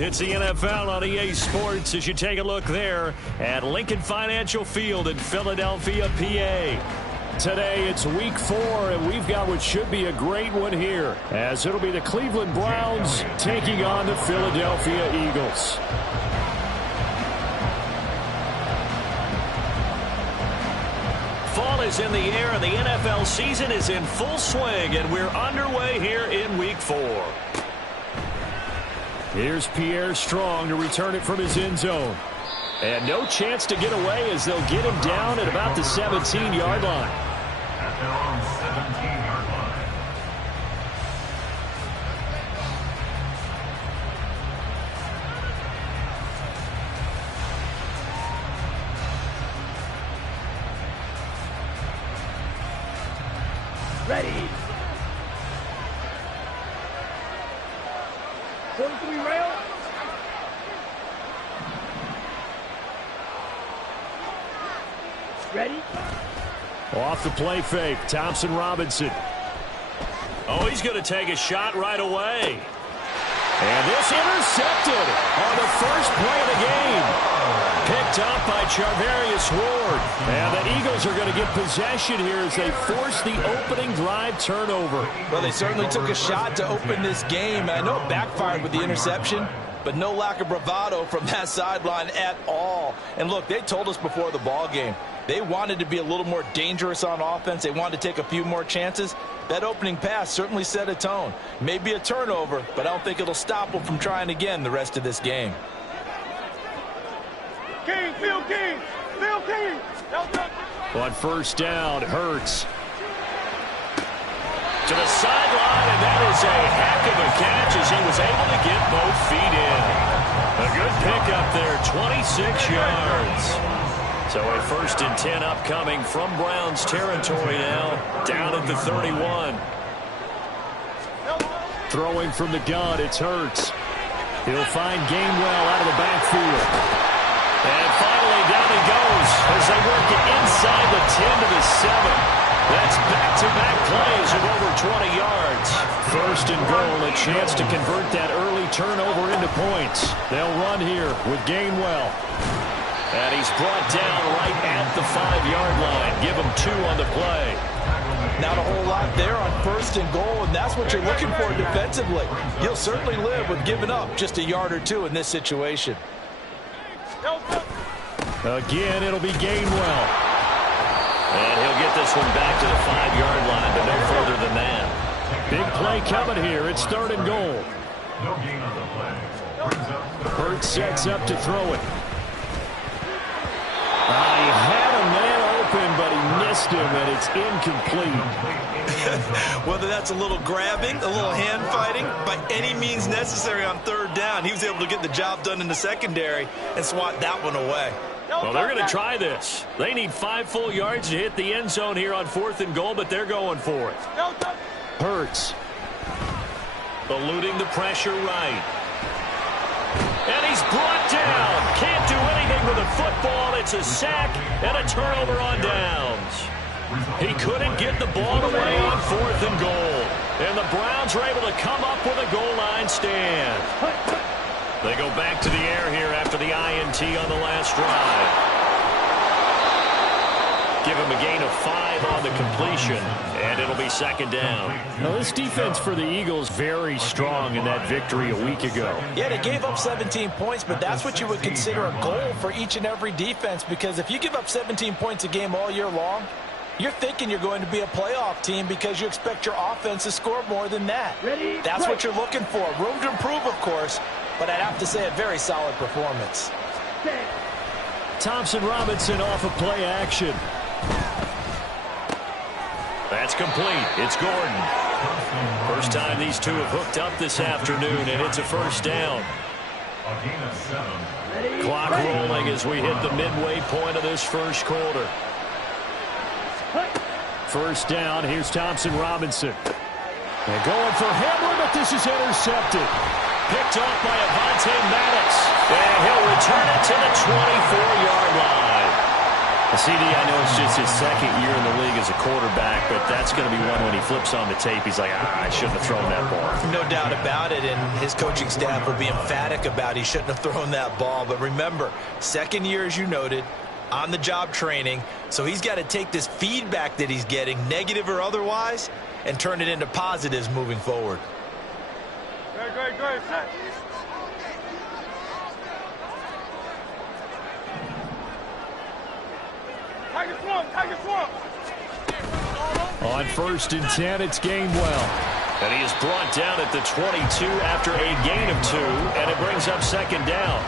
It's the NFL on EA Sports as you take a look there at Lincoln Financial Field in Philadelphia, PA. Today it's week 4, and we've got what should be a great one here, as it'll be the Cleveland Browns taking on the Philadelphia Eagles. Fall is in the air, and the NFL season is in full swing, and we're underway here in week 4. Here's Pierre Strong to return it from his end zone. And no chance to get away as they'll get him down at about the 17-yard line. At their own 17-yard line. Ready. 43 rail. Ready. Off the play fake, Thompson Robinson. Oh, he's going to take a shot right away. And this intercepted on the first play of the game. Picked picked up by Charvarius Ward. And the Eagles are going to get possession here as they force the opening drive turnover. Well, they certainly took a shot to open this game. And I know it backfired with the interception, but no lack of bravado from that sideline at all. And look, they told us before the ball game, they wanted to be a little more dangerous on offense. They wanted to take a few more chances. That opening pass certainly set a tone. Maybe a turnover, but I don't think it'll stop them from trying again the rest of this game. King, Phil King, Phil King. On first down, Hurts. To the sideline, and that is a heck of a catch as he was able to get both feet in. A good pickup there, 26 yards. So a 1st and 10 upcoming from Browns territory now, down at the 31. Throwing from the gun, it's Hurts. He'll find Gainwell out of the backfield. And finally down he goes as they work it inside the 10 to the 7. That's back-to-back plays of over 20 yards. 1st and goal, a chance to convert that early turnover into points. They'll run here with Gainwell. And he's brought down right at the 5-yard line. Give him 2 on the play. Not a whole lot there on 1st and goal, and that's what you're looking for defensively. You'll certainly live with giving up just a yard or 2 in this situation. Again, it'll be Gainwell. And he'll get this one back to the 5-yard line, but no further than that. Big play coming here. It's 3rd and goal. No gain on the play. Hurts sets up to throw it. He had a man open, but he missed him, and it's incomplete. Whether that's a little grabbing, a little hand fighting, by any means necessary on 3rd down, he was able to get the job done in the secondary and swat that one away. Well, they're going to try this. They need 5 full yards to hit the end zone here on 4th and goal, but they're going for it. Hurts. Eluding the pressure right. And he's brought down. Can't do anything with a football. It's a sack and a turnover on downs. He couldn't get the ball away on 4th and goal. And the Browns are able to come up with a goal line stand. They go back to the air here after the INT on the last drive. Give him a gain of 5 on the completion, and it'll be 2nd down. Now, this defense for the Eagles very strong in that victory a week ago. Yeah, they gave up 17 points, but that's what you would consider a goal for each and every defense, because if you give up 17 points a game all year long, you're thinking you're going to be a playoff team because you expect your offense to score more than that. That's what you're looking for. Room to improve, of course, but I'd have to say a very solid performance. Thompson Robinson off of play action. That's complete. It's Gordon. First time these two have hooked up this afternoon, and it's a 1st down. A gain of 7. Clock rolling as we hit the midway point of this 1st quarter. 1st down. Here's Thompson Robinson. They're going for Hamler, but this is intercepted. Picked off by Avonte Maddox. And he'll return it to the 24-yard line. CD, I know it's just his 2nd year in the league as a quarterback, but that's going to be one when he flips on the tape, he's like, I shouldn't have thrown that ball. No doubt about it, and his coaching staff will be emphatic about he shouldn't have thrown that ball. But remember, 2nd year, as you noted, on-the-job training, so he's got to take this feedback that he's getting, negative or otherwise, and turn it into positives moving forward. Go, set. Tiger swamp. On 1st and 10, it's Gainwell. And he is brought down at the 22 after a gain of 2, and it brings up 2nd down.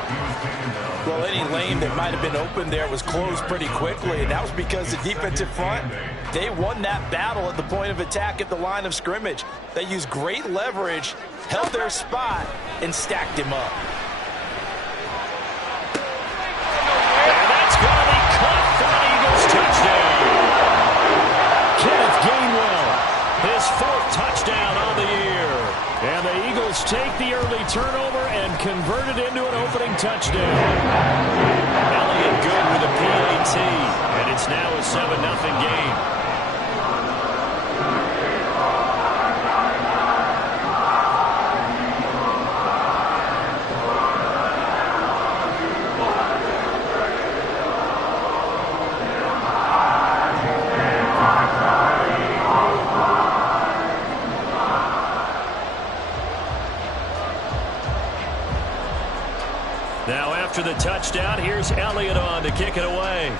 Well, any lane that might have been open there was closed pretty quickly, and that was because the defensive front, they won that battle at the point of attack at the line of scrimmage. They used great leverage, held their spot, and stacked him up. And that's going to be caught for an Eagles touchdown. Kenneth Gainwell, his 4th touchdown on the year. And the Eagles take the early turnover and convert it into an opening touchdown. Elliott good with a PAT, and it's now a 7-0 game. touchdown. Here's Elliott on to kick it away.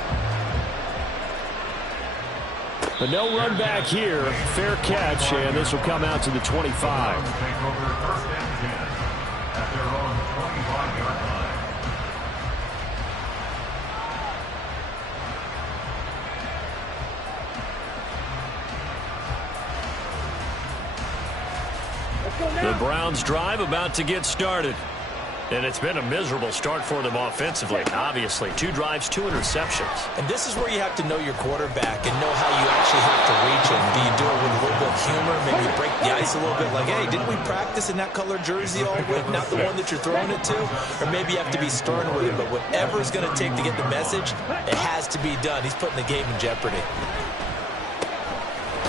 But no run back here. Fair catch, and this will come out to the 25. Take over first and 10 at their own 25-yard line. The Browns drive about to get started. And it's been a miserable start for them offensively. Obviously, 2 drives, 2 interceptions. And this is where you have to know your quarterback and know how you actually have to reach him. Do you do it with a little bit of humor, maybe break the ice a little bit, like, hey, didn't we practice in that color jersey all week, not the one that you're throwing it to? Or maybe you have to be stern with him, but whatever it's going to take to get the message, it has to be done. He's putting the game in jeopardy.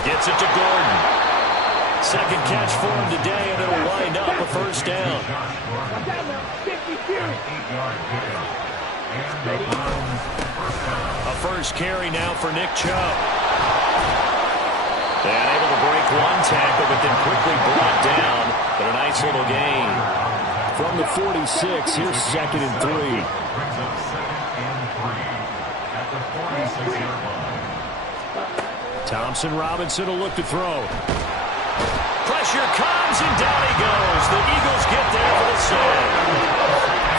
Gets it to Gordon. Second catch for him today, and it'll wind up a first down. A first carry now for Nick Chubb. And able to break one tackle, but then quickly brought down. But a nice little gain. From the 46, here's 2nd and 3. Brings up 2nd and 3 at the 46-yard line. Thompson Robinson will look to throw. Pressure comes, and down he goes. The Eagles get there for the save.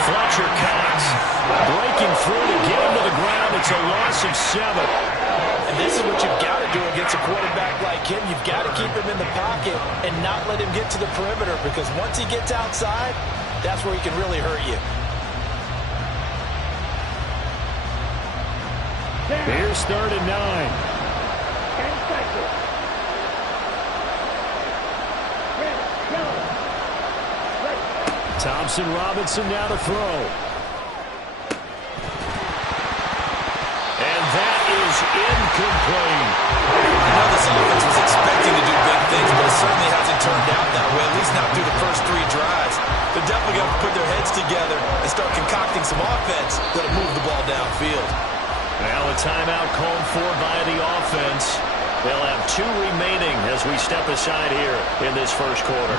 Fletcher Cox breaking through to get him to the ground. It's a loss of 7. And this is what you've got to do against a quarterback like him. You've got to keep him in the pocket and not let him get to the perimeter, because once he gets outside, that's where he can really hurt you. Here's 3rd and 9. Thompson Robinson now to throw. And that is incomplete. I know this offense was expecting to do big things, but it certainly hasn't turned out that way, at least not through the first 3 drives. They're definitely going to put their heads together and start concocting some offense that'll move the ball downfield. Now a timeout called for by the offense. They'll have 2 remaining as we step aside here in this first quarter.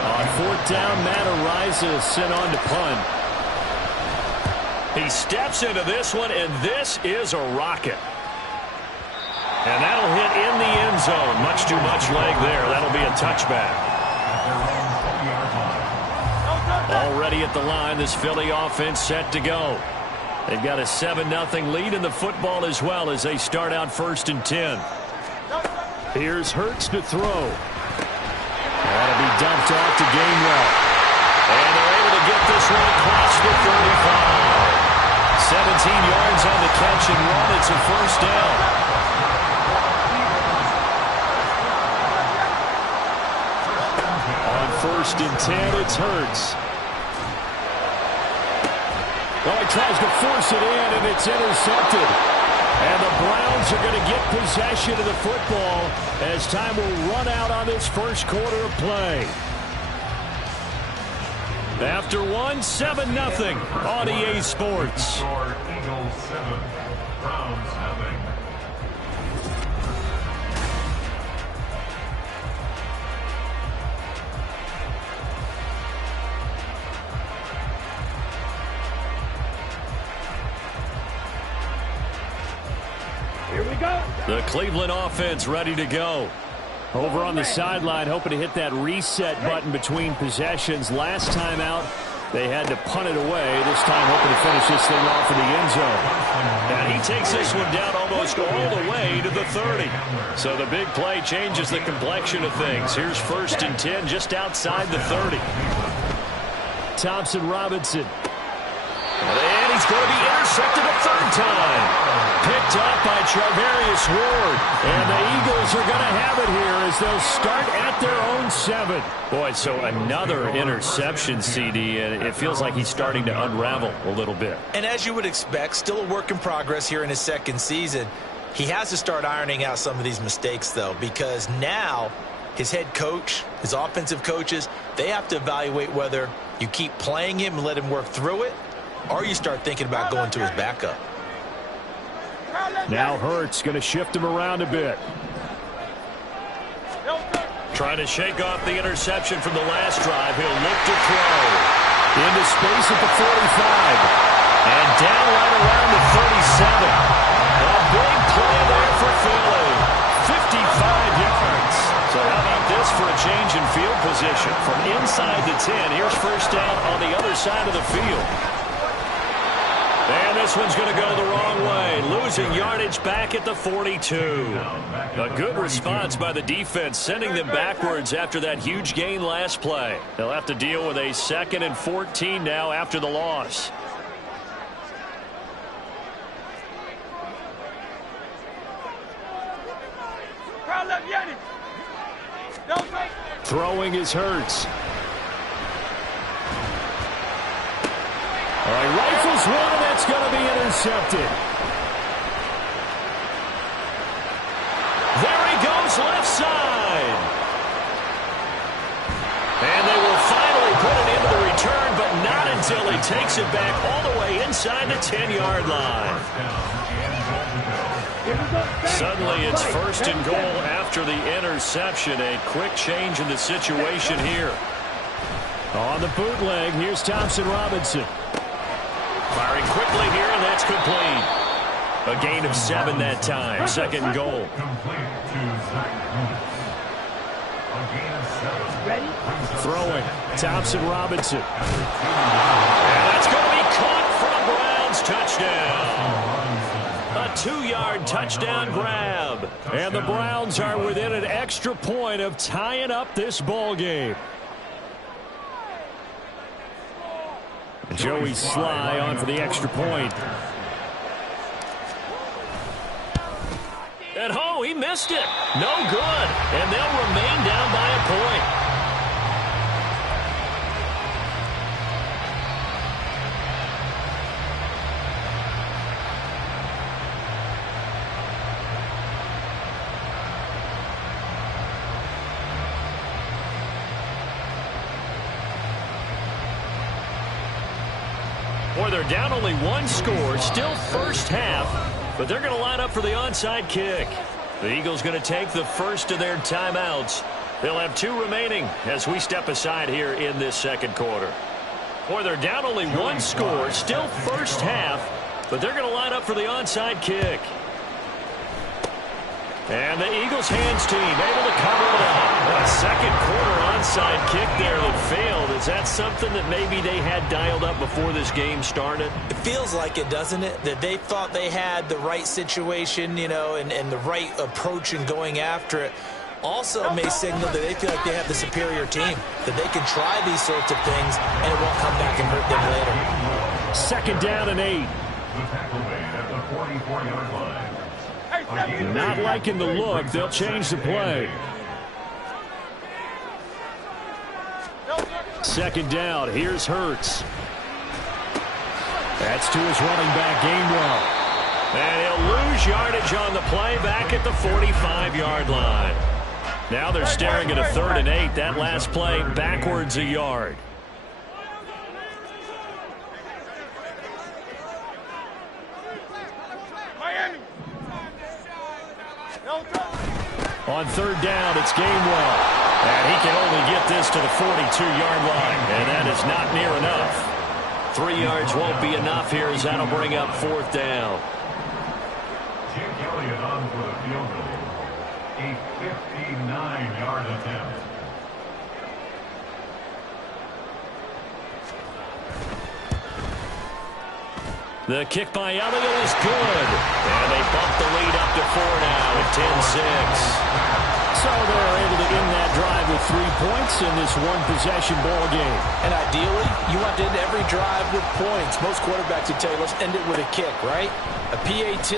On 4th down, Matt Araiza sent on to punt. He steps into this one, and this is a rocket. And that'll hit in the end zone. Much too much leg there. That'll be a touchback. Already at the line, this Philly offense set to go. They've got a 7-0 lead in the football as well as they start out 1st and 10. Here's Hurts to throw. That'll be dumped off to Gainwell. And they're able to get this one across the 35. 17 yards on the catch and run. It's a first down. On 1st and 10, it's Hurts. Oh, he tries to force it in, and it's intercepted. And the Browns are going to get possession of the football as time will run out on this first quarter of play. After 7-0 on EA Sports. Eagles 7, Browns 0. The Cleveland offense ready to go. Over on the sideline, hoping to hit that reset button between possessions. Last time out, they had to punt it away. This time, hoping to finish this thing off in the end zone. And he takes this one down almost all the way to the 30. So the big play changes the complexion of things. Here's 1st and 10 just outside the 30. Thompson Robinson. And he's going to be intercepted a 3rd time. Picked up by Charvarius Ward. And the Eagles are going to have it here as they'll start at their own 7. Boy, so another interception, CD, and it feels like he's starting to unravel a little bit. And as you would expect, still a work in progress here in his 2nd season. He has to start ironing out some of these mistakes, though, because now his head coach, his offensive coaches, they have to evaluate whether you keep playing him and let him work through it, or you start thinking about going to his backup. Now Hurts going to shift him around a bit. Trying to shake off the interception from the last drive. He'll look to throw. Into space at the 45. for a change in field position. From inside the 10, here's first down on the other side of the field. And this one's going to go the wrong way. Losing yardage back at the 42. A good response by the defense, sending them backwards after that huge gain last play. They'll have to deal with a 2nd and 14 now after the loss. Throwing is Hurts. All right, rifles one, and that's going to be intercepted. There he goes, left side. And they will finally put it into the return, but not until he takes it back all the way inside the 10-yard line. Suddenly it's 1st and goal after the interception. A quick change in the situation here. On the bootleg, here's Thompson Robinson. Firing quickly here, and that's complete. A gain of 7 that time. 2nd and goal. Throwing, Thompson Robinson. And that's going to be caught for a Browns touchdown. A 2-yard touchdown grab. And the Browns are within an extra point of tying up this ball game. Joey Sly on for the extra point. And oh, he missed it. No good. And they'll remain down by a point. Boy, they're down only 1 score, still first half, but they're going to line up for the onside kick. The Eagles going to take the first of their timeouts. They'll have 2 remaining as we step aside here in this 2nd quarter. Boy, they're down only 1 score, still first half, but they're going to line up for the onside kick. And the Eagles hands team able to cover it up. A 2nd quarter onside kick there that failed. Is that something that maybe they had dialed up before this game started? It feels like it, doesn't it? That they thought they had the right situation, you know, and the right approach in going after it. Also may signal that they feel like they have the superior team, that they can try these sorts of things and it won't come back and hurt them later. 2nd down and 8. The tackle made at the 44-yard line. Not liking the look. They'll change the play. 2nd down. Here's Hurts. That's to his running back, Gainwell. And he'll lose yardage on the play back at the 45-yard line. Now they're staring at a 3rd and 8. That last play backwards a yard. On 3rd down, it's Gainwell. And he can only get this to the 42-yard line. And that is not near enough. 3 yards won't be enough here as that'll bring up 4th down. Jake Elliott on for the field goal. A 59-yard attempt. The kick by Elliott is good. And they bump the lead up to 4 now at 10-6. So they're able to end that drive with 3 points in this one-possession ball game. And ideally, you want to end every drive with points. Most quarterbacks would tell you, let's end it with a kick, right? A PAT,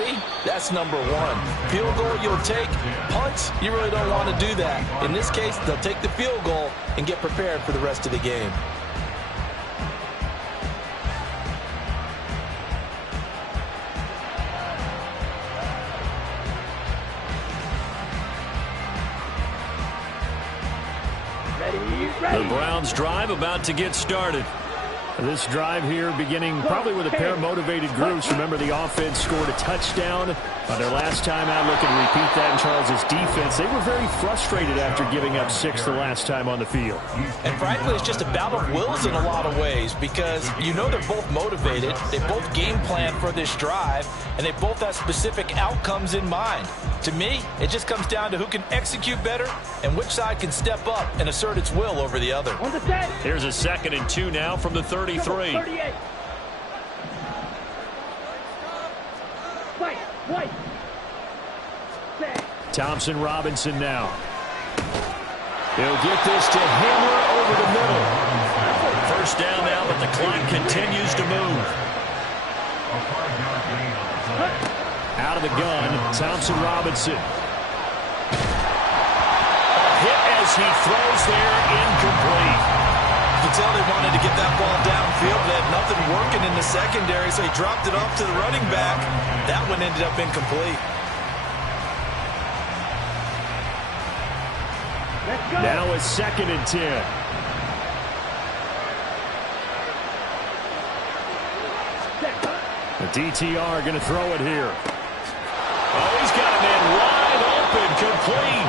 that's number 1. Field goal you'll take. Punts, you really don't want to do that. In this case, they'll take the field goal and get prepared for the rest of the game. The Browns drive about to get started. This drive here beginning probably with a pair of motivated groups. Remember, the offense scored a touchdown on their last time out. Looking to repeat that in Charles' defense. They were very frustrated after giving up 6 the last time on the field. And frankly, it's just a battle of wills in a lot of ways because you know they're both motivated. They both game plan for this drive, and they both have specific outcomes in mind. To me, it just comes down to who can execute better and which side can step up and assert its will over the other. Here's a 2nd and 2 now from the 33. Thompson Robinson now. He'll get this to hammer over the middle. First down now, but the clock continues to move. Out of the gun, Thompson Robinson. A hit as he throws there, incomplete. You can tell they wanted to get that ball downfield. They had nothing working in the secondary, so he dropped it off to the running back. That one ended up incomplete. Now a 2nd and 10. The DTR going to throw it here. Oh, he's got a man wide open, complete.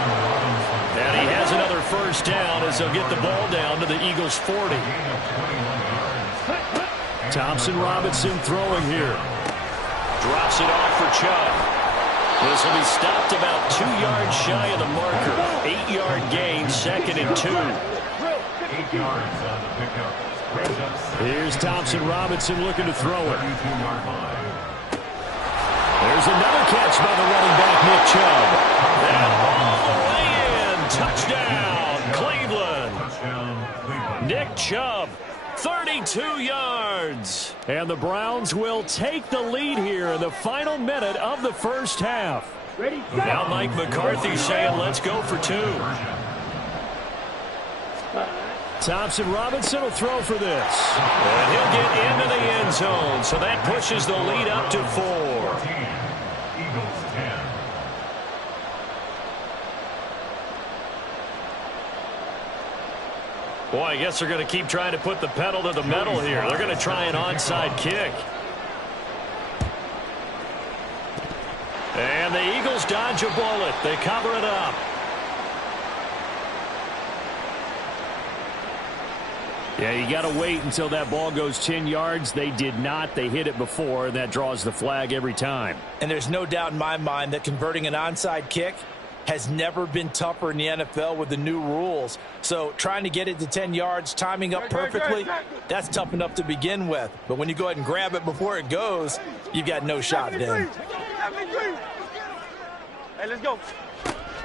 And he has another first down as they'll get the ball down to the Eagles' 40. Thompson Robinson throwing here. Drops it off for Chubb. This will be stopped about 2 yards shy of the marker. 8-yard gain, 2nd and 2. 8 yards on the pickup. Here's Thompson Robinson looking to throw it. There's another catch by the running back, Nick Chubb. And all the way in. Touchdown, Cleveland. Nick Chubb, 32 yards. And the Browns will take the lead here in the final minute of the first half. Now Mike McCarthy saying, let's go for 2. Thompson Robinson will throw for this. And he'll get into the end zone. So that pushes the lead up to 4. Eagles 10. Boy, I guess they're going to keep trying to put the pedal to the metal here. They're going to try an onside kick. And the Eagles dodge a bullet. They cover it up. Yeah, you got to wait until that ball goes 10 yards. They did not. They hit it before, and that draws the flag every time. And there's no doubt in my mind that converting an onside kick has never been tougher in the NFL with the new rules. So trying to get it to 10 yards, timing up perfectly, that's tough enough to begin with. But when you go ahead and grab it before it goes, you've got no shot then. Hey, let's go.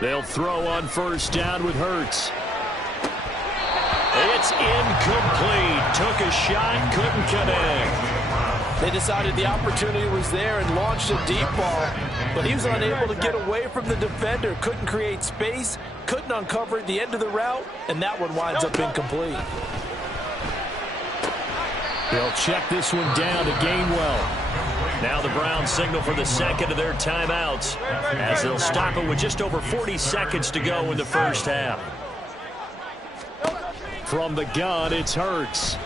They'll throw on first down with Hurts. It's incomplete. Took a shot, couldn't connect. They decided the opportunity was there and launched a deep ball, but he was unable to get away from the defender. Couldn't create space, couldn't uncover the end of the route, and that one winds up incomplete. They'll check this one down to Gainwell. Now the Browns signal for the 2nd of their timeouts as they'll stop it with just over 40 seconds to go in the first half. From the gun, it's Hurts.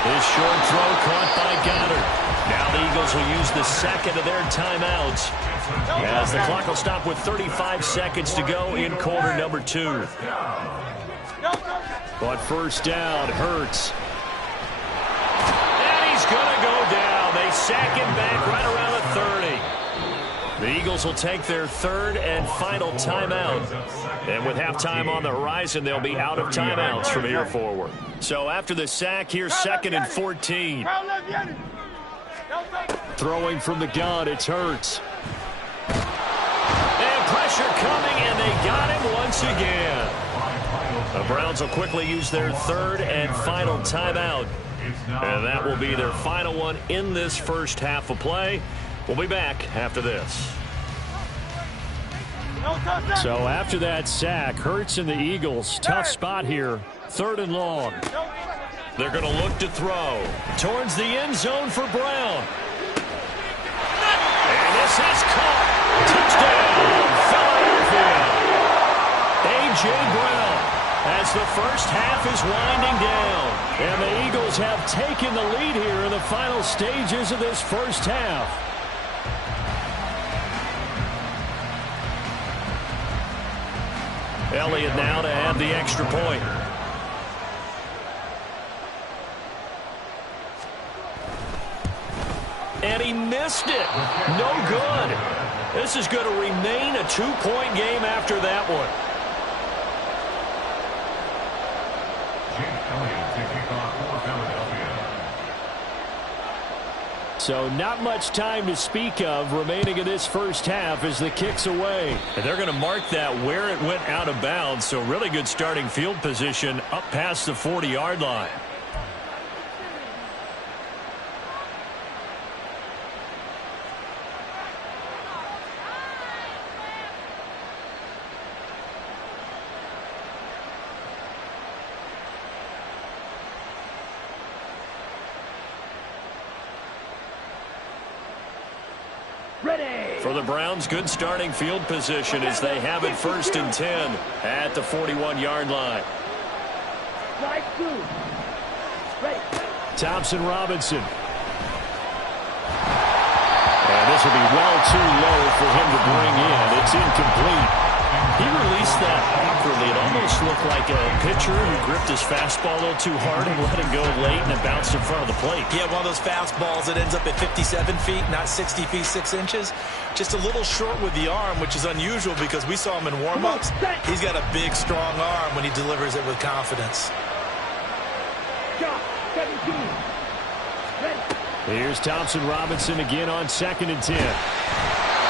His short throw caught by Goddard. Now the Eagles will use the 2nd of their timeouts as the clock will stop with 35 seconds to go in quarter number 2. But first down, Hurts. And he's going to go down. They sack him back right around the 30. The Eagles will take their 3rd and final timeout. And with halftime on the horizon, they'll be out of timeouts from here forward. So after the sack, here's 2nd and 14. Throwing from the gun, it's Hurts. And pressure coming, and they got him once again. The Browns will quickly use their 3rd and final timeout. And that will be their final one in this first half of play. We'll be back after this. So after that sack, Hurts and the Eagles, tough spot here, 3rd and long. They're going to look to throw towards the end zone for Brown. And this is caught. Touchdown, Philadelphia. A.J. Brown. as the first half is winding down. And the Eagles have taken the lead here in the final stages of this first half. Elliott now to have the extra point. And he missed it. No good. This is going to remain a two-point game after that one. So not much time to speak of remaining in this first half as the kick's away. And they're going to mark that where it went out of bounds. So really good starting field position up past the 40-yard line. For the Browns, good starting field position as they have it 1st and 10 at the 41-yard line. Thompson Robinson. And this will be well too low for him to bring in. It's incomplete. He released that awkwardly. It almost looked like a pitcher who gripped his fastball a little too hard and let it go late, and it bounced in front of the plate. Yeah, one of those fastballs that ends up at 57 feet, not 60 feet, 6 inches. Just a little short with the arm, which is unusual because we saw him in warm-ups. He's got a big, strong arm when he delivers it with confidence. Here's Thompson Robinson again on 2nd and 10.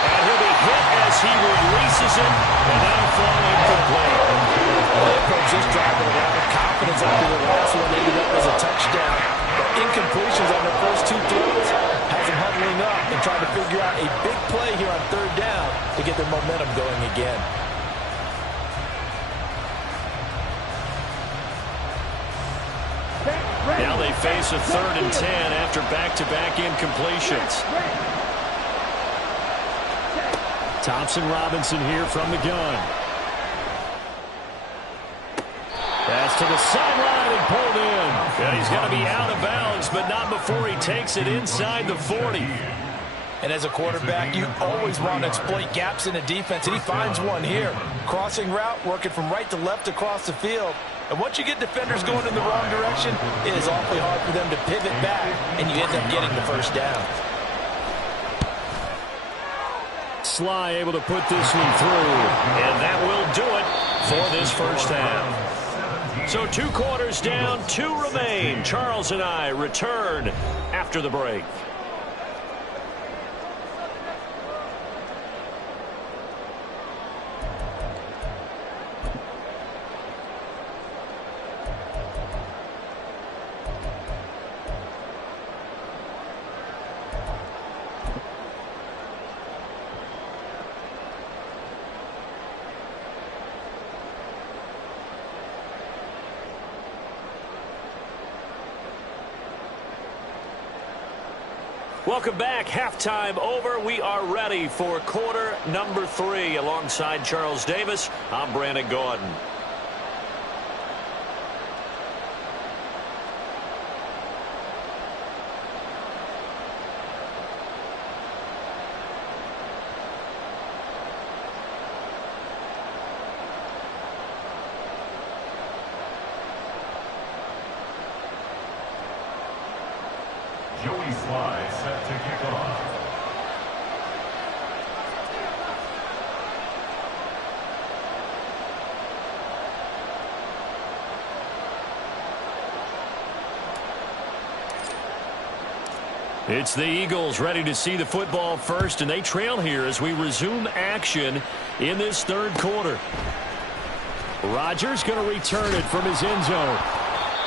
And he'll be hit as he releases it, and that'll fall incomplete. They approach this drive with a lot of confidence after the last one ended up as a touchdown. The incompletions on their first 2 throws has them huddling up and trying to figure out a big play here on 3rd down to get their momentum going again. Now they face a 3rd and 10 after back-to-back incompletions. Thompson Robinson here from the gun. Pass to the sideline and pulled in. And he's going to be out of bounds, but not before he takes it inside the 40. And as a quarterback, you always want to exploit gaps in the defense, and he finds one here. Crossing route, working from right to left across the field. And once you get defenders going in the wrong direction, it is awfully hard for them to pivot back, and you end up getting the first down. Sly able to put this one through, and that will do it for this first half. So 2 quarters down, 2 remain. Charles and I return after the break. Welcome back. Halftime over. We are ready for quarter number 3. Alongside Charles Davis, I'm Brandon Gordon. Joey Sly set to kick off. It's the Eagles ready to see the football first, and they trail here as we resume action in this 3rd quarter. Rodgers going to return it from his end zone.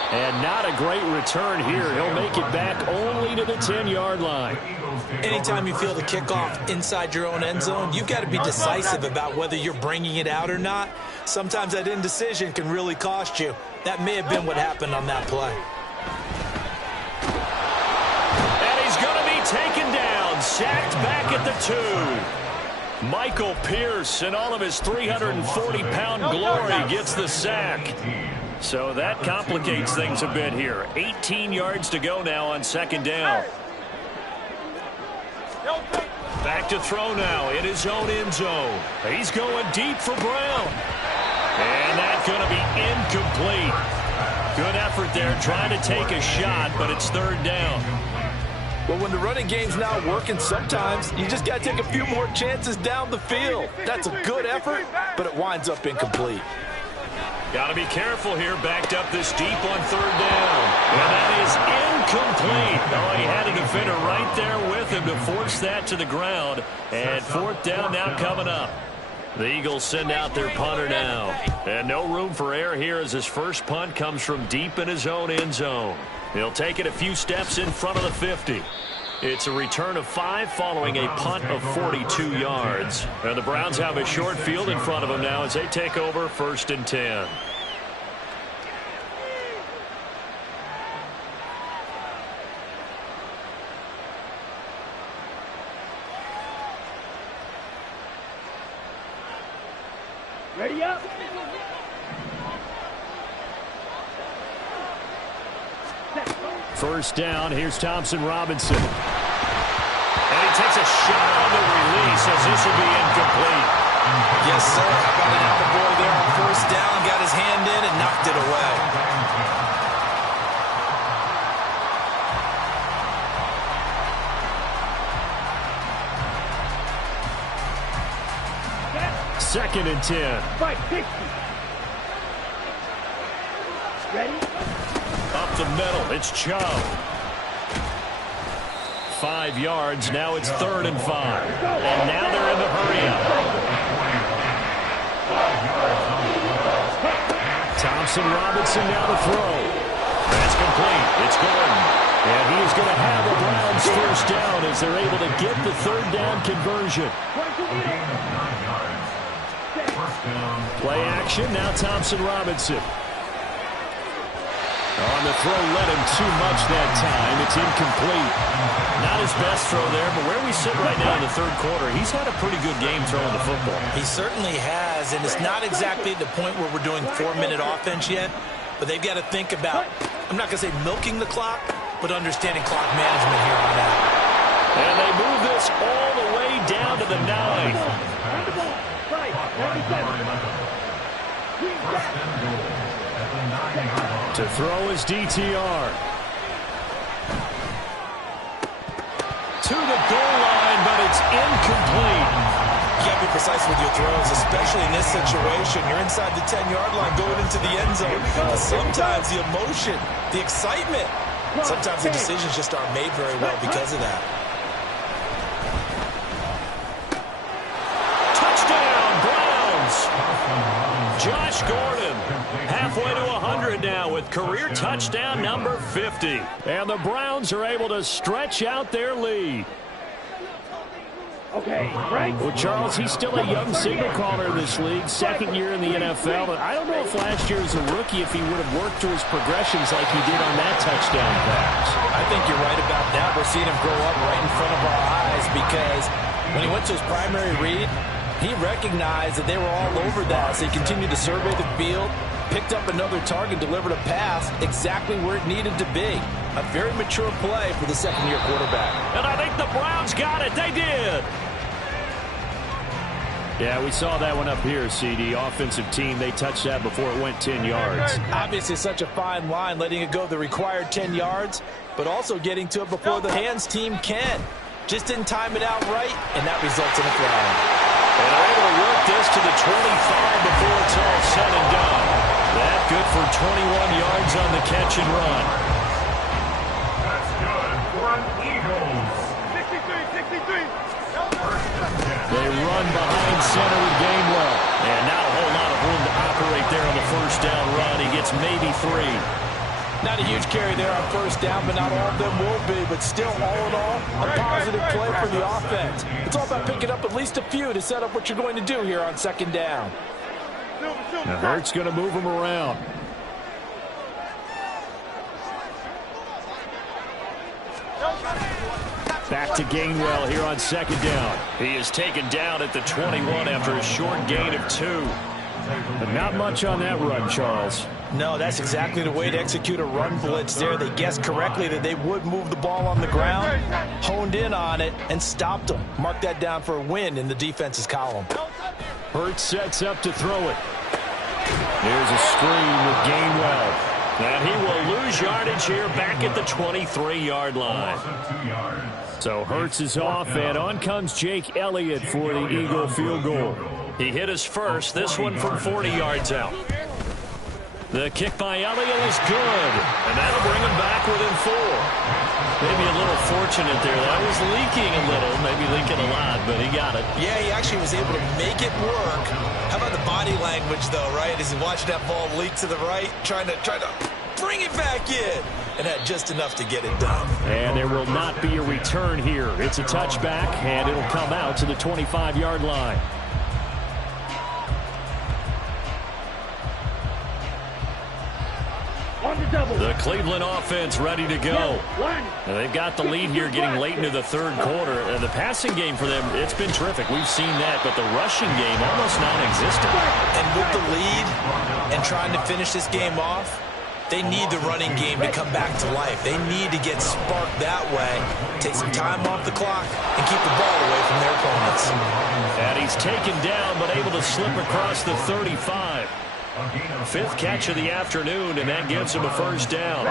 And not a great return here. He'll make it back only to the 10-yard line. Anytime you feel the kickoff inside your own end zone, you've got to be decisive about whether you're bringing it out or not. Sometimes that indecision can really cost you. That may have been what happened on that play. And he's going to be taken down, sacked back at the 2. Michael Pierce, in all of his 340-pound glory, gets the sack. So that complicates things a bit here. 18 yards to go now on second down. Back to throw now in his own end zone. He's going deep for Brown. And that's going to be incomplete. Good effort there trying to take a shot, but it's third down. Well, when the running game's not working, sometimes you just got to take a few more chances down the field. That's a good effort, but it winds up incomplete. Got to be careful here, backed up this deep on third down. And that is incomplete. Oh, he had a defender right there with him to force that to the ground. And fourth down now coming up. The Eagles send out their punter now. And no room for error here as his first punt comes from deep in his own end zone. He'll take it a few steps in front of the 50. It's a return of 5 following a punt of 42 yards. And the Browns have a short field in front of them now as they take over 1st and 10. Ready up. First down, here's Thompson Robinson. And he takes a shot on the release as this will be incomplete. Yes, sir. How about an attaboy there on first down? Got his hand in and knocked it away. Second and 10. Right, 60. Ready? Up the middle, it's Chubb. 5 yards, now it's 3rd and 5. And now they're in the hurry-up. Thompson Robinson now to throw. That's complete. It's Gordon. And he is going to have the Browns first down as they're able to get the third down conversion. Play action, now Thompson Robinson. On the throw, led him too much that time. It's incomplete. Not his best throw there, but where we sit right now in the third quarter, he's had a pretty good game throwing the football. He certainly has, and it's not exactly the point where we're doing 4-minute offense yet, but they've got to think about, I'm not going to say milking the clock, but understanding clock management here on out. And they move this all the way down to the 9. To throw is DTR. To the goal line, but it's incomplete. You can't be precise with your throws, especially in this situation. You're inside the 10-yard line going into the end zone. But sometimes the emotion, the excitement, sometimes the decisions just aren't made very well because of that. Josh Gordon, halfway to 100 now with career touchdown number 50. And the Browns are able to stretch out their lead. Okay, right. Well, Charles, he's still a young signal caller in this league, second year in the NFL. But I don't know if last year as a rookie, if he would have worked through his progressions like he did on that touchdown pass. I think you're right about that. We're seeing him grow up right in front of our eyes because when he went to his primary read, he recognized that they were all over that, so he continued to survey the field, picked up another target, delivered a pass exactly where it needed to be. A very mature play for the second-year quarterback. And I think the Browns got it. They did. Yeah, we saw that one up here, CD. Offensive team, they touched that before it went 10 yards. Obviously such a fine line, letting it go the required 10 yards, but also getting to it before the hands team can. Just didn't time it out right, and that results in a flag. And they're able to work this to the 25 before it's all said and done. That good for 21 yards on the catch and run. That's good for an Eagles. 63. They run behind center with Gainwell. And not a whole lot of room to operate there on the first down run. He gets maybe 3. Not a huge carry there on first down, but not all of them will be. But still, all in all, a positive play for the offense. It's all about picking up at least a few to set up what you're going to do here on second down. Now Hurts going to move him around. Back to Gainwell here on second down. He is taken down at the 21 after a short gain of 2. But not much on that run, Charles. No, that's exactly the way to execute a run blitz there. They guessed correctly that they would move the ball on the ground, honed in on it, and stopped them. Mark that down for a win in the defense's column. Hurts sets up to throw it. Here's a screen with Gainwell. And he will lose yardage here back at the 23-yard line. So Hurts is off, and on comes Jake Elliott for the Eagle field goal. He hit his first, this one from 40 yards out. The kick by Elliott is good, and that'll bring him back within 4. Maybe a little fortunate there. That was leaking a little, maybe leaking a lot, but he got it. Yeah, he actually was able to make it work. How about the body language, though, right? As he watched that ball leak to the right, trying to bring it back in, and had just enough to get it done. And there will not be a return here. It's a touchback, and it'll come out to the 25-yard line. The Cleveland offense ready to go. Now they've got the lead here getting late into the third quarter. And the passing game for them, it's been terrific. We've seen that, but the rushing game almost non-existent. And with the lead and trying to finish this game off, they need the running game to come back to life. They need to get sparked that way, take some time off the clock, and keep the ball away from their opponents. And he's taken down, but able to slip across the 35. 5th catch of the afternoon, and that gives him a first down.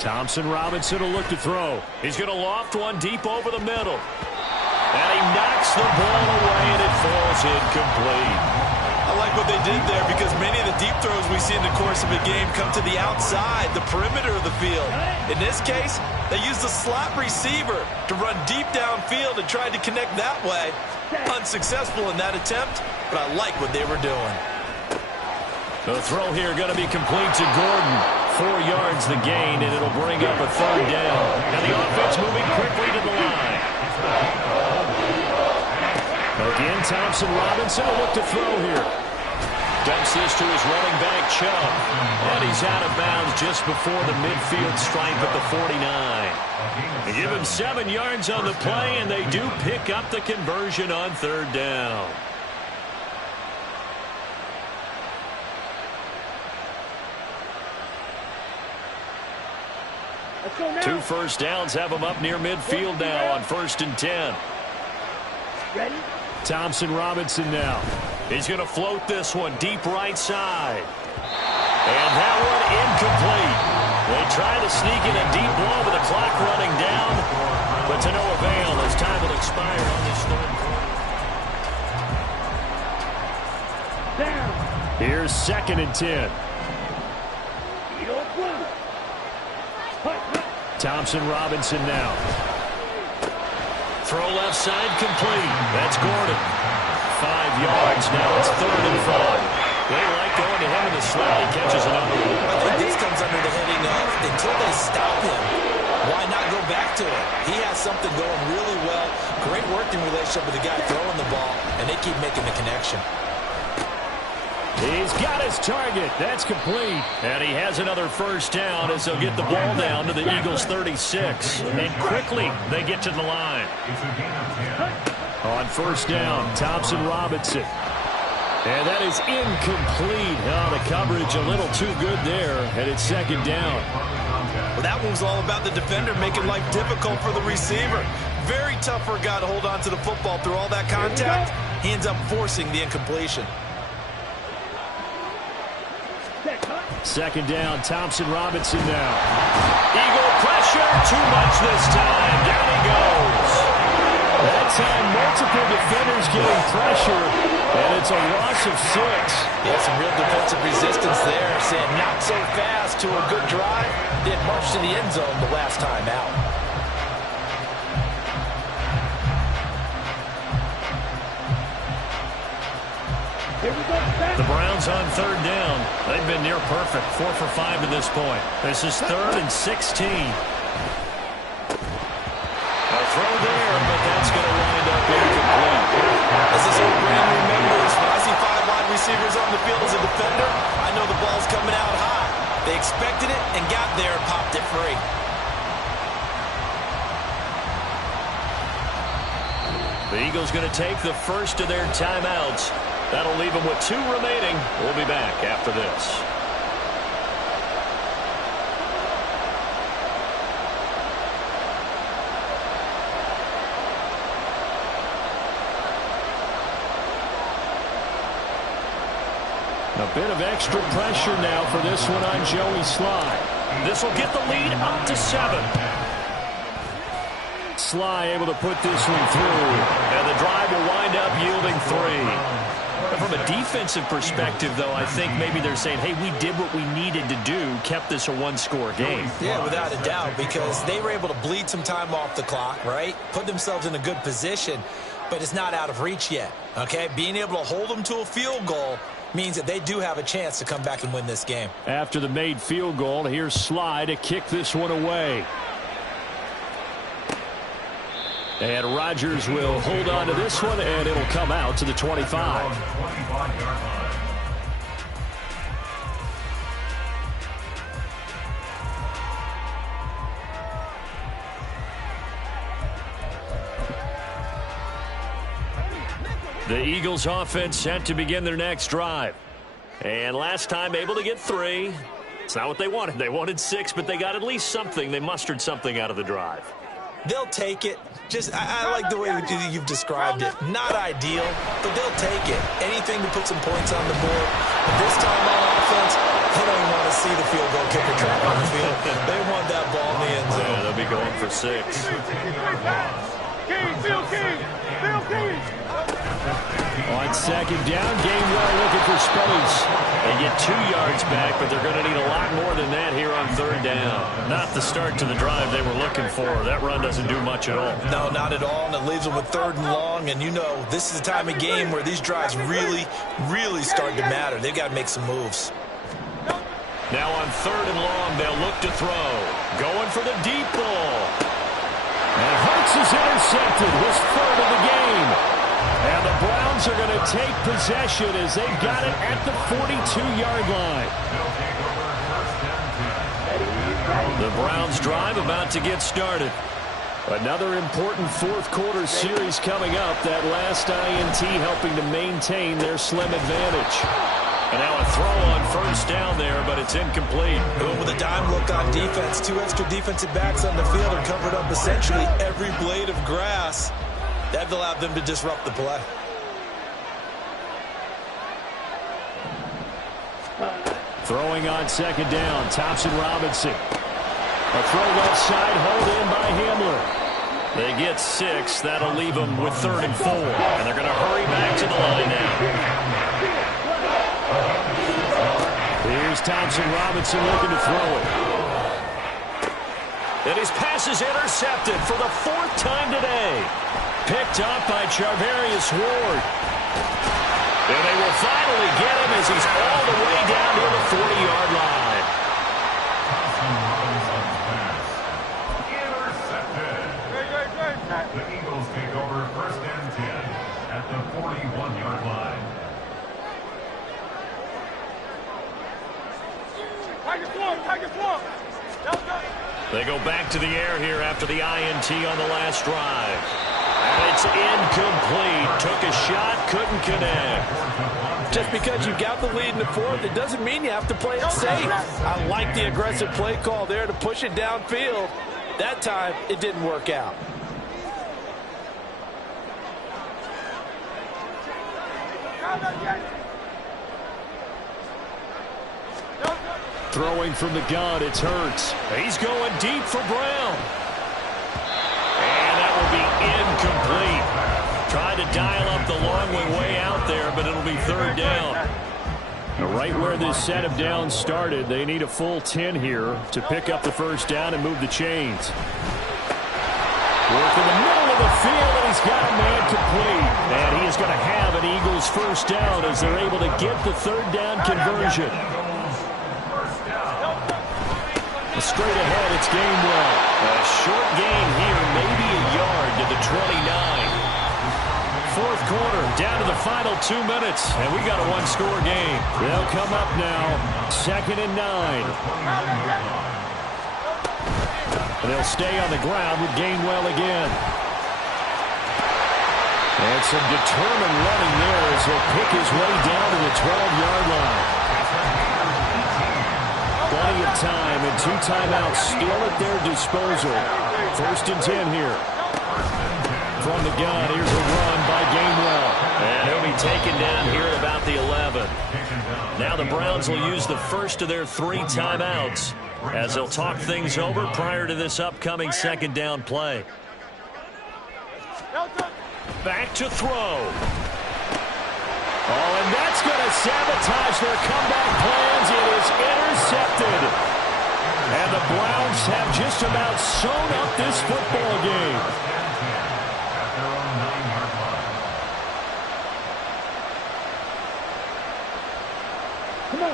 Thompson Robinson will look to throw. He's going to loft one deep over the middle. And he knocks the ball away, and it falls incomplete. I like what they did there because many of the deep throws we see in the course of a game come to the outside, the perimeter of the field. In this case, they used a slot receiver to run deep downfield and tried to connect that way. Unsuccessful in that attempt, but I like what they were doing. The throw here going to be complete to Gordon. 4 yards the gain, and it'll bring up a third down. And the offense moving quickly to the line. Again, Thompson Robinson will look to throw here. Dumps this to his running back, Chubb. And he's out of bounds just before the midfield stripe at the 49. They give him 7 yards on the play, and they do pick up the conversion on third down. Two first downs have him up near midfield now on 1st and 10. Ready? Thompson Robinson now. He's going to float this one deep right side. And that one incomplete. They try to sneak in a deep ball with the clock running down, but to no avail as time will expire on this third quarter. Down. Here's 2nd and 10. Thompson Robinson now. Throw left side complete. That's Gordon. 5 yards. Now it's 3rd and 5. They like going to him in the slot. He catches another one. I think this comes under the heading of until they stop him, why not go back to it? He has something going really well. Great working relationship with the guy throwing the ball, and they keep making the connection. He's got his target. That's complete. And he has another first down as they'll get the ball down to the Eagles' 36. And quickly they get to the line. On 1st down, Thompson Robinson. And that is incomplete. Oh, the coverage a little too good there. And it's 2nd down. Well, that one was all about the defender making life difficult for the receiver. Very tough for a guy to hold on to the football through all that contact. He ends up forcing the incompletion. 2nd down, Thompson Robinson now. Eagle pressure, too much this time. Down he goes. That time, multiple defenders getting pressure, and it's a loss of 6. Yeah, some real defensive resistance there, saying not so fast to a good drive. They had marched to the end zone the last time out. The Browns on 3rd down. They've been near perfect. 4 for 5 to this point. This is 3rd and 16. A throw there, but that's going to wind up incomplete. As this old Brand remembers, expected it and got there and popped it free. The Eagles going to take the first of their timeouts. That'll leave them with 2 remaining. We'll be back after this. A bit of extra pressure now for this one on Joey Sly. This will get the lead up to 7. Sly able to put this one through. And the drive will wind up yielding 3. From a defensive perspective, though, I think maybe they're saying, hey, we did what we needed to do, kept this a 1-score game. Yeah, without a doubt, because they were able to bleed some time off the clock, right? Put themselves in a good position, but it's not out of reach yet, okay? Being able to hold them to a field goal means that they do have a chance to come back and win this game. After the made field goal, here's Sly to kick this one away. And Rodgers will hold on to this one, and it'll come out to the 25. The Eagles offense set to begin their next drive. And last time able to get 3. It's not what they wanted. They wanted 6, but they got at least something. They mustered something out of the drive. They'll take it. Just, I like the way you've described it. Not ideal, but they'll take it. Anything to put some points on the board. But this time on offense, they don't even want to see the field goal kicker trap on the field. They want that ball in the end zone. Yeah, they'll be going for 6. On second down, Gainwell looking for space. They get 2 yards back, but they're going to need a lot more than that here on 3rd down. Not the start to the drive they were looking for. That run doesn't do much at all. No, not at all, and it leaves them with 3rd and long. And you know, this is the time of game where these drives really, really start to matter. They've got to make some moves. Now on 3rd and long, they'll look to throw. Going for the deep ball. And Hurts is intercepted. His 3rd of the game. And the Browns are going to take possession as they've got it at the 42-yard line. The Browns drive about to get started. Another important 4th quarter series coming up. That last INT helping to maintain their slim advantage. And now a throw on 1st down there, but it's incomplete. With a dime look on defense, 2 extra defensive backs on the field and covered up essentially every blade of grass. That allowed them to disrupt the play. Throwing on 2nd down, Thompson Robinson. A throw left side, hold in by Hamler. They get 6. That'll leave them with 3rd and 4. And they're going to hurry back to the line now. Here's Thompson Robinson looking to throw it. And his pass is intercepted for the 4th time today. Picked up by Charvarius Ward. And they will finally get him as he's all the way down near the 40-yard line. Intercepted. The Eagles take over 1st and 10 at the 41-yard line. They go back to the air here after the INT on the last drive. And it's incomplete. Took a shot, couldn't connect. Just because you got the lead in the 4th, it doesn't mean you have to play it safe. I like the aggressive play call there to push it downfield. That time, it didn't work out. Throwing from the gun, it's Hurts. He's going deep for Brown. And that will be incomplete. Tried to dial up the long way out there, but it'll be 3rd down. Right where this set of downs started, they need a full 10 here to pick up the 1st down and move the chains. Work in the middle of the field, and he's got a man complete. And he is going to have an Eagles 1st down as they're able to get the 3rd down conversion. Straight ahead, it's Gainwell. A short gain here, maybe a yard to the 29. fourth quarter, down to the final 2 minutes, and we got a one-score game. They'll come up now, 2nd and 9. And they'll stay on the ground with Gainwell again. And some determined running there as he'll pick his way down to the 12-yard line. Plenty of time and 2 timeouts still at their disposal. 1st and 10 here. From the gun, here's a run by Gainwell. And he'll be taken down here at about the 11. Now the Browns will use the first of their 3 timeouts as they'll talk things over prior to this upcoming 2nd down play. Back to throw. Oh, and that's going to sabotage their comeback plans. It is intercepted. And the Browns have just about sewn up this football game.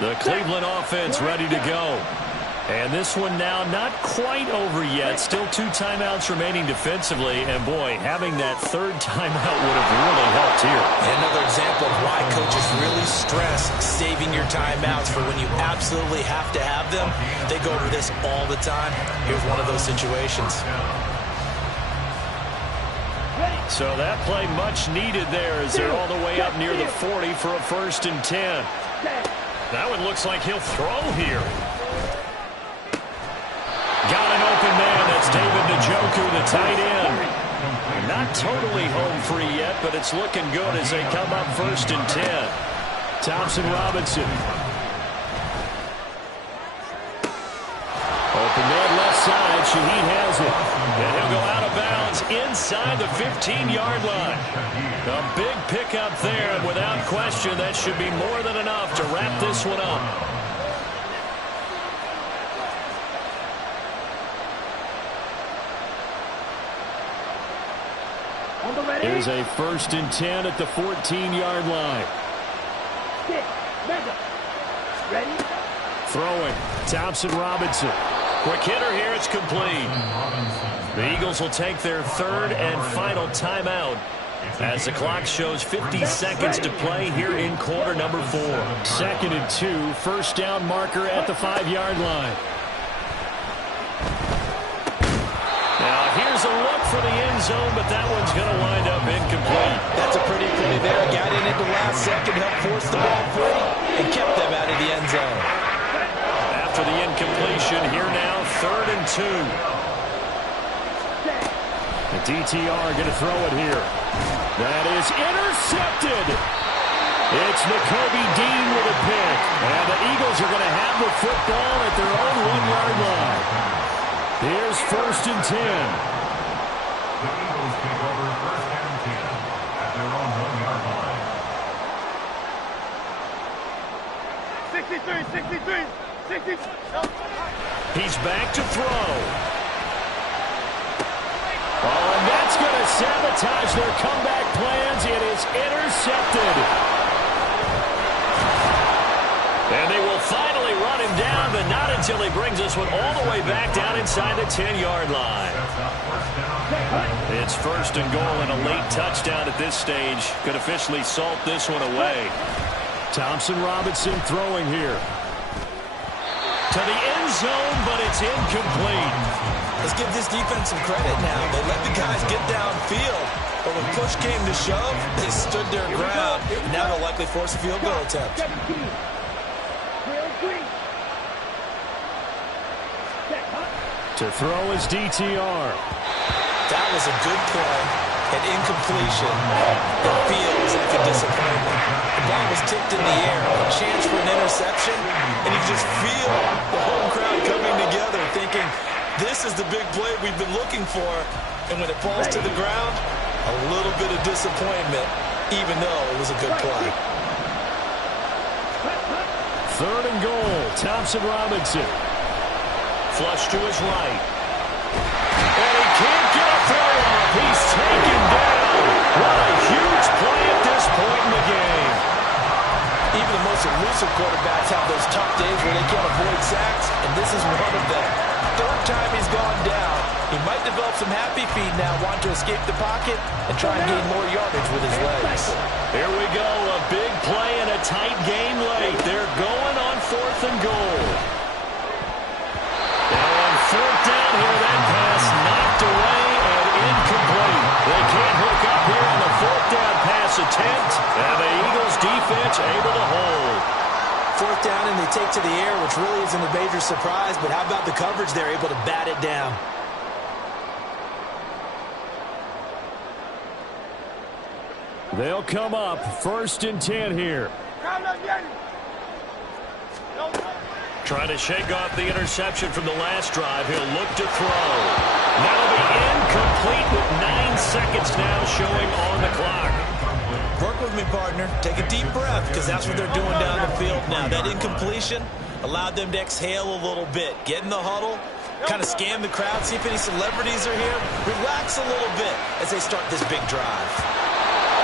The Cleveland offense ready to go. And this one now not quite over yet. Still 2 timeouts remaining defensively. And, boy, having that 3rd timeout would have really helped here. Another example of why coaches really stress saving your timeouts for when you absolutely have to have them. They go over this all the time. Here's one of those situations. So that play much needed there as they're all the way up near the 40 for a 1st and 10. That one looks like he'll throw here. Got an open man. That's David Njoku, the tight end. Not totally home free yet, but it's looking good as they come up 1st and 10. Thompson Robinson. Open man left side. Shaheed has it. And he'll go out of bounds inside the 15-yard line. A big pickup there, and without question, that should be more than enough to wrap this one up. Here's a 1st and 10 at the 14-yard line. Ready? Throwing. Thompson Robinson. Quick hitter here. It's complete. The Eagles will take their 3rd and final timeout as the clock shows 50 seconds to play here in quarter number 4. 2nd and 2. 1st down marker at the 5-yard line. Now here's a look for the end zone, but that one's going to wind up incomplete. That's a pretty play there. Got in at the last second, helped force the ball free, and kept them out of the end zone. After the incompletion, here now, 3rd and 2. The DTR going to throw it here. That is intercepted. It's Nakobe Dean with a pick. And the Eagles are going to have the football at their own 1-yard line. Here's 1st and 10. The Eagles take over 1st and 10 at their own 1-yard line. 63. He's back to throw. Oh, and that's going to sabotage their comeback plans. It is intercepted. And they will finally run him down, but not until he brings this one all the way back down inside the 10-yard line. It's 1st and goal, and a late touchdown at this stage could officially salt this one away. Thompson Robinson throwing here. To the end zone, but it's incomplete. Let's give this defense some credit now. They let the guys get downfield, but when push came to shove, they stood their ground. Now they'll likely force a field goal attempt. To throw is DTR. That was a good play. An incompletion. It feels like a disappointment. The ball was tipped in the air. A chance for an interception, and you just feel the whole crowd coming together thinking, this is the big play we've been looking for. And when it falls to the ground, a little bit of disappointment, even though it was a good play. 3rd and goal. Thompson Robinson. Flush to his right. And he can't get a throw off. He's taken down. What a huge play at this point in the game. Even the most elusive quarterbacks have those tough days where they can't avoid sacks, and this is one of them. 3rd time he's gone down, He might develop some happy feet now, wanting to escape the pocket and try and gain more yardage with his legs. Here we go, a big play and a tight game late. They're going on 4th and goal. Now on 4th down here, that pass knocked away and incomplete. They can't hook up here on the 4th down pass attempt, and the Eagles defense able to hold. 4th down and they take to the air, which really isn't a major surprise, but how about the coverage there, able to bat it down? They'll come up 1st and 10 here. Trying to shake off the interception from the last drive. He'll look to throw. That'll be incomplete with 9 seconds now showing on the clock. Work with me, partner. Take a deep breath, because that's what they're doing down the field now. That incompletion allowed them to exhale a little bit. Get in the huddle, kind of scan the crowd, see if any celebrities are here. Relax a little bit as they start this big drive.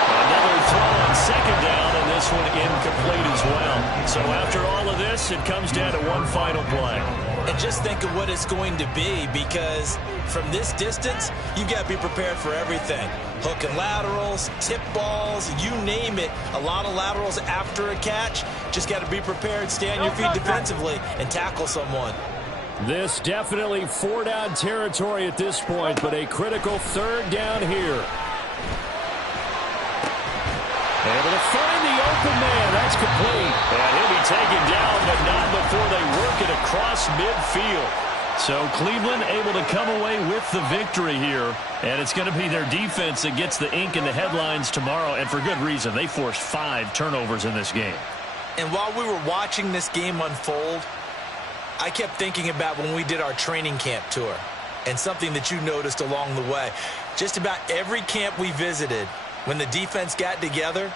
Another throw on 2nd down, and this one incomplete as well. So after all of this, it comes down to one final play. And just think of what it's going to be, because from this distance, you've got to be prepared for everything. Hook and laterals, tip balls, you name it. A lot of laterals after a catch. Just got to be prepared, stay on your feet defensively, and tackle someone. This definitely 4-down territory at this point, but a critical 3rd down here. Able to find the open man. That's complete. And he'll be taken down, but not before they work it across midfield. So Cleveland able to come away with the victory here. And it's going to be their defense that gets the ink in the headlines tomorrow. And for good reason. They forced 5 turnovers in this game. And while we were watching this game unfold, I kept thinking about when we did our training camp tour. And something that you noticed along the way. Just about every camp we visited, when the defense got together,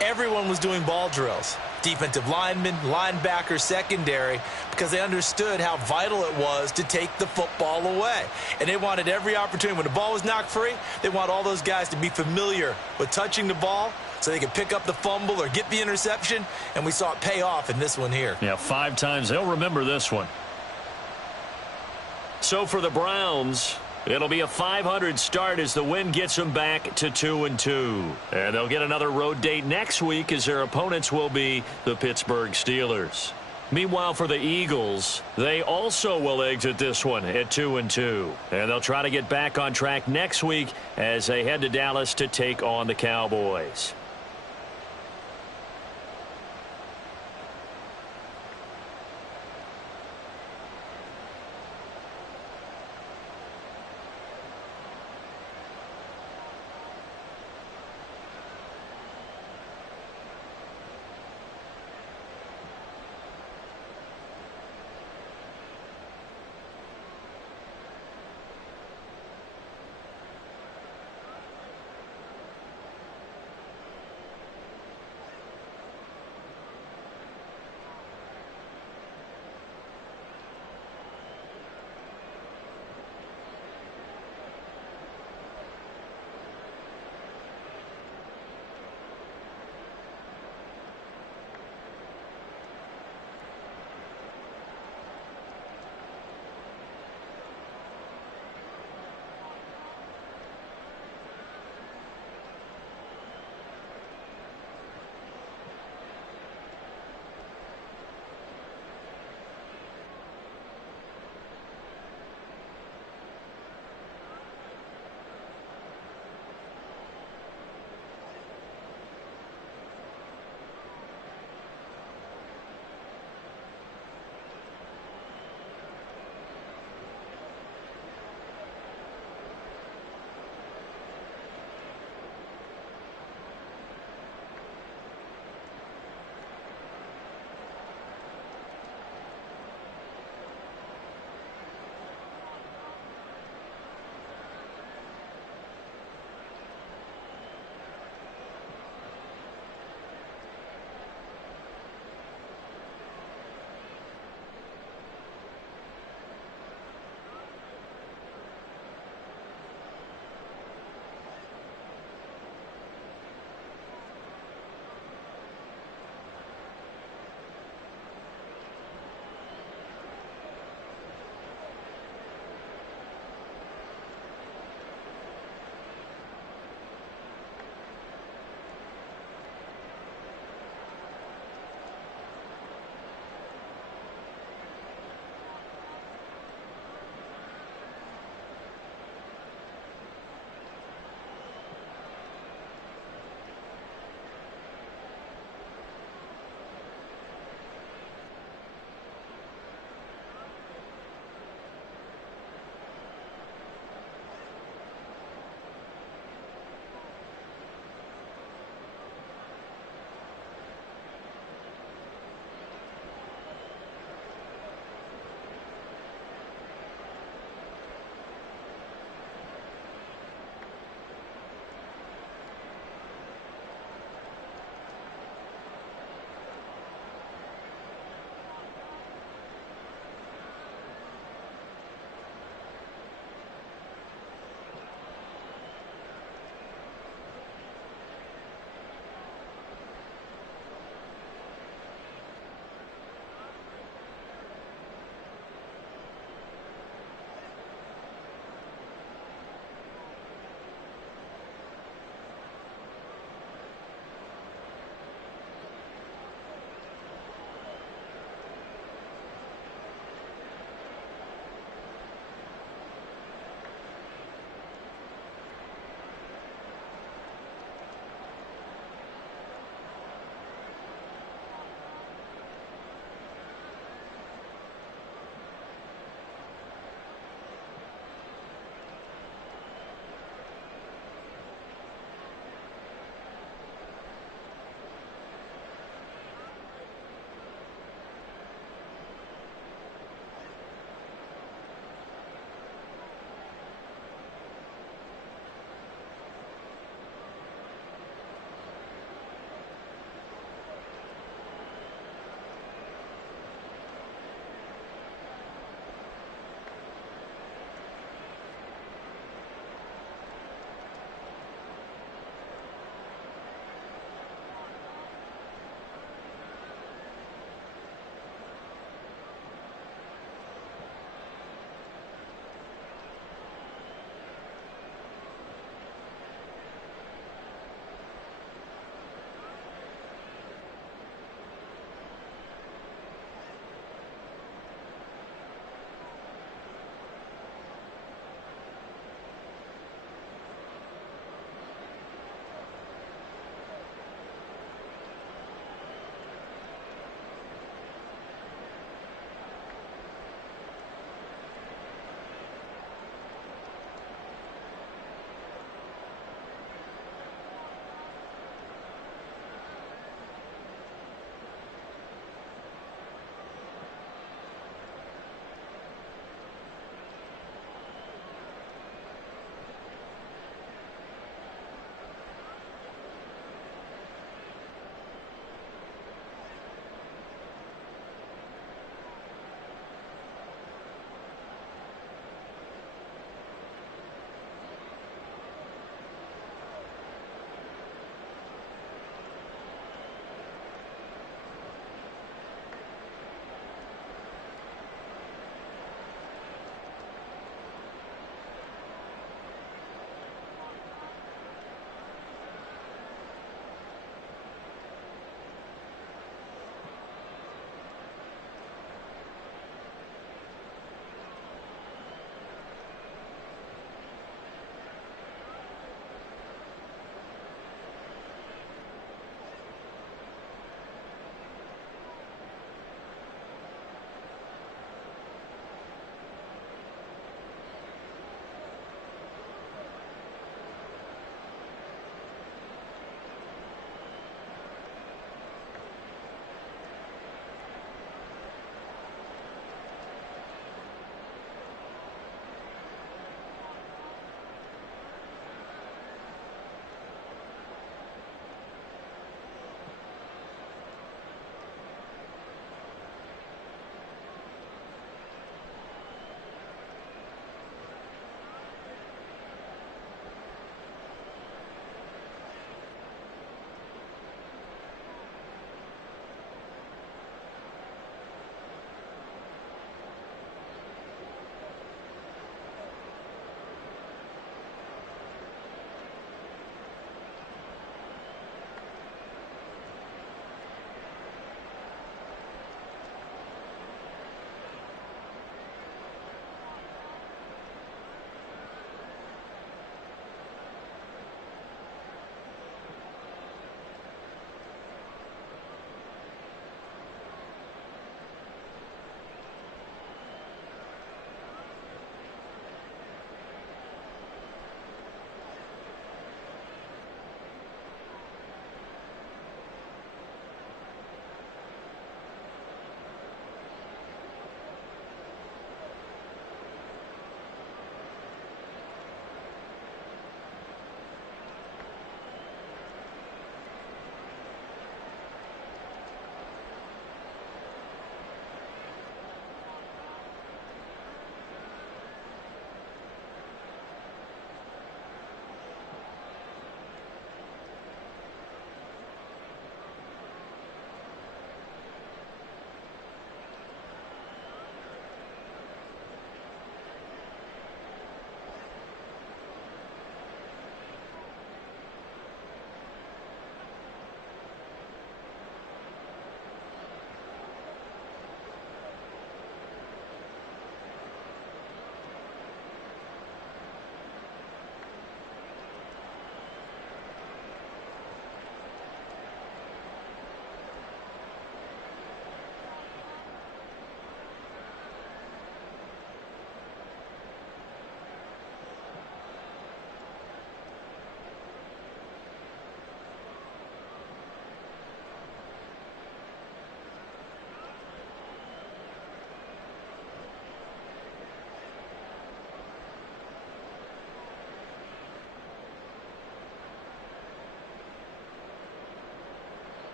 everyone was doing ball drills. Defensive linemen, linebackers, secondary, because they understood how vital it was to take the football away. And they wanted every opportunity. When the ball was knocked free, they want all those guys to be familiar with touching the ball so they could pick up the fumble or get the interception, and we saw it pay off in this one here. Yeah, 5 times. They'll remember this one. So for the Browns, it'll be a .500 start as the win gets them back to 2-2. And they'll get another road date next week as their opponents will be the Pittsburgh Steelers. Meanwhile, for the Eagles, they also will exit this one at 2-2. And they'll try to get back on track next week as they head to Dallas to take on the Cowboys.